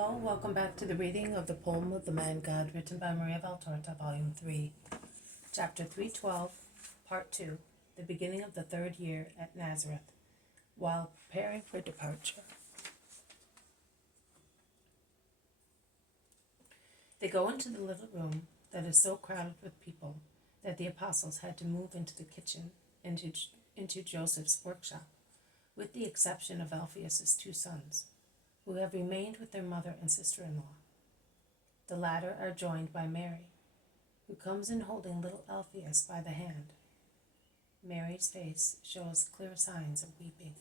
Hello, welcome back to the reading of the poem of the Man God written by Maria Valtorta, Volume 3, Chapter 312, Part 2, the beginning of the third year at Nazareth, while preparing for departure. They go into the little room that is so crowded with people that the apostles had to move into the kitchen, into Joseph's workshop, with the exception of Alphaeus' two sons, who have remained with their mother and sister-in-law. The latter are joined by Mary, who comes in holding little Alphaeus by the hand. Mary's face shows clear signs of weeping.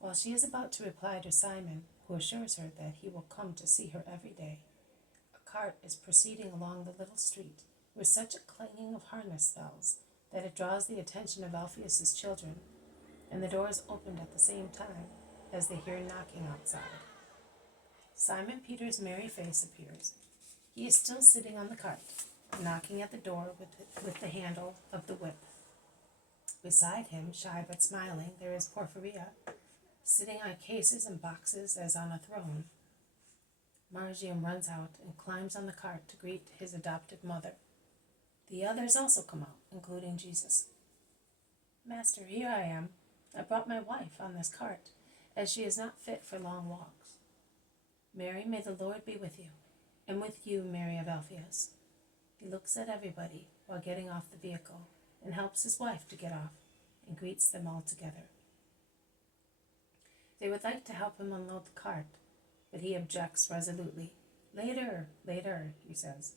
While she is about to reply to Simon, who assures her that he will come to see her every day, a cart is proceeding along the little street with such a clanging of harness bells that it draws the attention of Alphaeus' children, and the door is opened at the same time as they hear knocking outside. Simon Peter's merry face appears. He is still sitting on the cart, knocking at the door with the handle of the whip. Beside him, shy but smiling, there is Porphyria, sitting on cases and boxes as on a throne. Margium runs out and climbs on the cart to greet his adopted mother. The others also come out, including Jesus. "Master, here I am. I brought my wife on this cart, as she is not fit for long walks." "Mary, may the Lord be with you, and with you, Mary of Alphaeus." He looks at everybody while getting off the vehicle, and helps his wife to get off, and greets them all together. They would like to help him unload the cart, but he objects resolutely. Later, he says.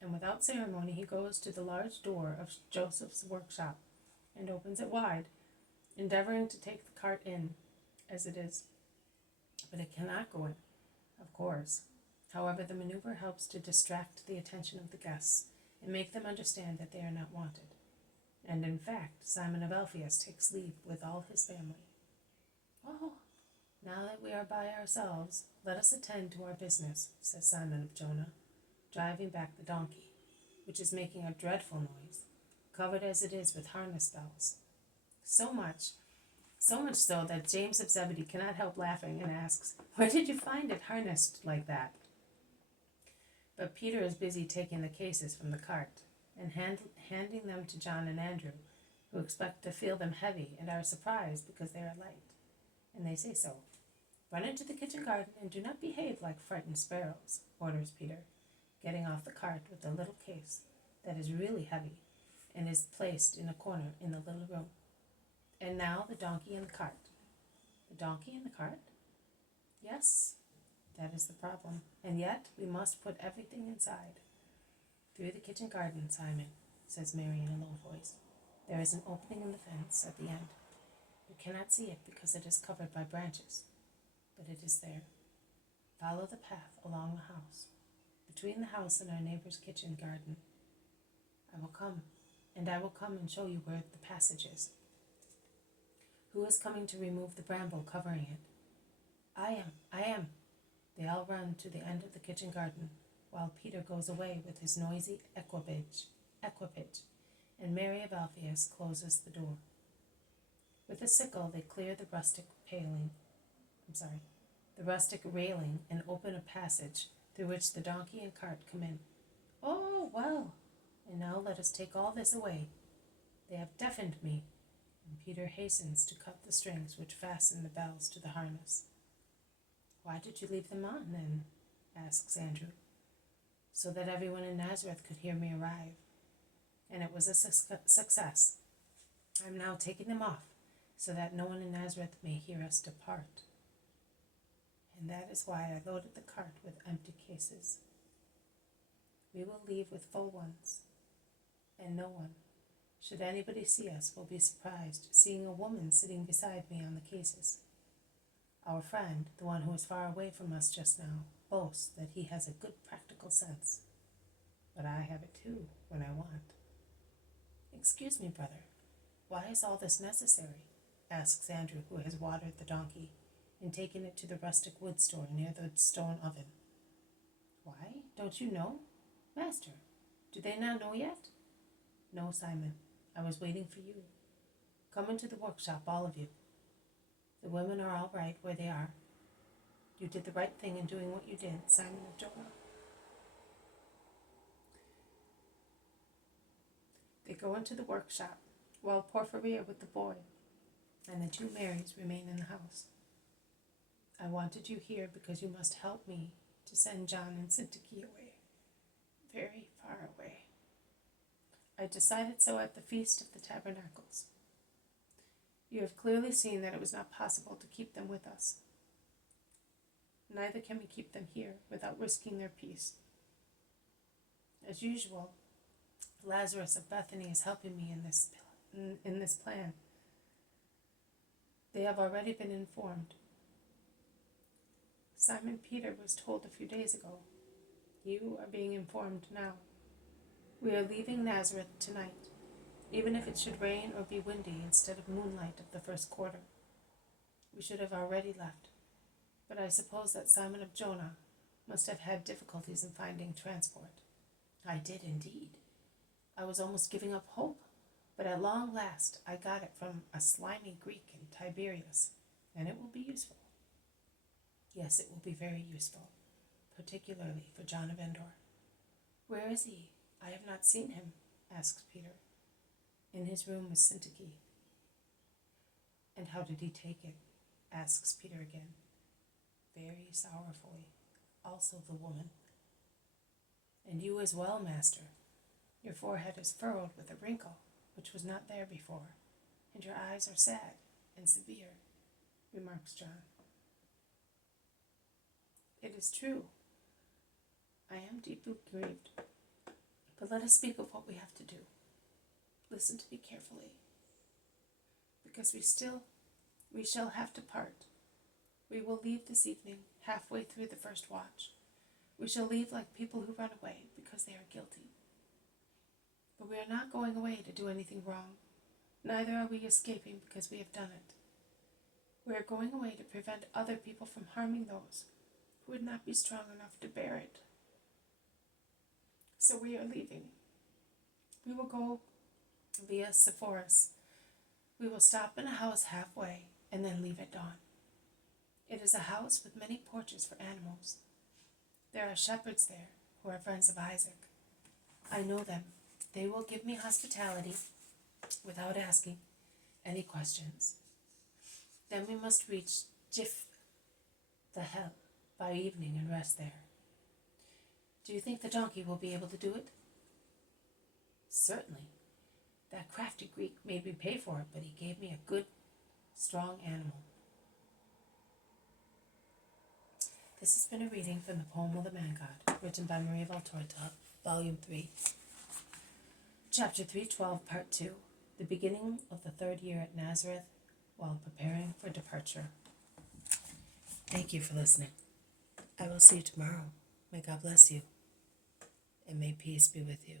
And without ceremony he goes to the large door of Joseph's workshop and opens it wide, endeavoring to take the cart in as it is. But it cannot go in, of course. However, the maneuver helps to distract the attention of the guests and make them understand that they are not wanted. And in fact, Simon of Alphaeus takes leave with all his family. "Oh, now that we are by ourselves, let us attend to our business," says Simon of Jonah, driving back the donkey, which is making a dreadful noise, covered as it is with harness bells. So much so that James of Zebedee cannot help laughing and asks, "Where did you find it harnessed like that?" But Peter is busy taking the cases from the cart and handing them to John and Andrew, who expect to feel them heavy and are surprised because they are light. And they say so. "Run into the kitchen garden and do not behave like frightened sparrows," orders Peter, getting off the cart with the little case that is really heavy and is placed in a corner in the little room. And now the donkey and the cart. The donkey and the cart? Yes, that is the problem. And yet we must put everything inside. "Through the kitchen garden, Simon," says Mary in a low voice. "There is an opening in the fence at the end. You cannot see it because it is covered by branches, but it is there. Follow the path along the house, between the house and our neighbor's kitchen garden. I will come and show you where the passage is." "Who is coming to remove the bramble covering it?" I am. They all run to the end of the kitchen garden, while Peter goes away with his noisy equipage, and Mary of Alphaeus closes the door. With a sickle they clear the rustic railing and open a passage through which the donkey and cart come in. "Oh, well, and now let us take all this away. They have deafened me," and Peter hastens to cut the strings which fasten the bells to the harness. "Why did you leave them on, then?" asks Andrew. "So that everyone in Nazareth could hear me arrive. And it was a success. I am now taking them off, so that no one in Nazareth may hear us depart. And that is why I loaded the cart with empty cases. We will leave with full ones, and no one, should anybody see us, will be surprised seeing a woman sitting beside me on the cases. Our friend, the one who is far away from us just now, boasts that he has a good practical sense. But I have it too, when I want." "Excuse me, brother, why is all this necessary?" asks Andrew, who has watered the donkey and taken it to the rustic wood store near the stone oven. "Why? Don't you know? Master, do they not know yet?" "No, Simon, I was waiting for you. Come into the workshop, all of you. The women are all right where they are. You did the right thing in doing what you did, Simon of Jonah. They go into the workshop, while Porphyria with the boy and the two Marys remain in the house. I wanted you here because you must help me to send John and Syntyche away, very far away. I decided so at the Feast of the Tabernacles. You have clearly seen that it was not possible to keep them with us. Neither can we keep them here without risking their peace. As usual, Lazarus of Bethany is helping me in this plan. They have already been informed. Simon Peter was told a few days ago. You are being informed now. We are leaving Nazareth tonight, even if it should rain or be windy instead of moonlight of the first quarter. We should have already left, but I suppose that Simon of Jonah must have had difficulties in finding transport. I did indeed. I was almost giving up hope, but at long last I got it from a slimy Greek in Tiberias, and it will be useful. Yes, it will be very useful, particularly for John of Endor. Where is he? I have not seen him, asks Peter. In his room with Syntyche. And how did he take it? Asks Peter again, very sorrowfully, also the woman. And you as well, master. Your forehead is furrowed with a wrinkle, which was not there before, and your eyes are sad and severe, remarks John. It is true. I am deeply grieved, but let us speak of what we have to do. Listen to me carefully, because we shall have to part. We will leave this evening, halfway through the first watch. We shall leave like people who run away because they are guilty. But we are not going away to do anything wrong. Neither are we escaping because we have done it. We are going away to prevent other people from harming those who would not be strong enough to bear it. So we are leaving. We will go via Sepphoris. We will stop in a house halfway and then leave at dawn. It is a house with many porches for animals. There are shepherds there who are friends of Isaac. I know them. They will give me hospitality without asking any questions. Then we must reach Jif, the hell, by evening and rest there. Do you think the donkey will be able to do it? Certainly. That crafty Greek made me pay for it, but he gave me a good, strong animal. This has been a reading from the poem of the Man God, written by Maria Valtorta, Volume 3. Chapter 312, Part 2. The beginning of the third year at Nazareth while preparing for departure. Thank you for listening. I will see you tomorrow. May God bless you, and may peace be with you.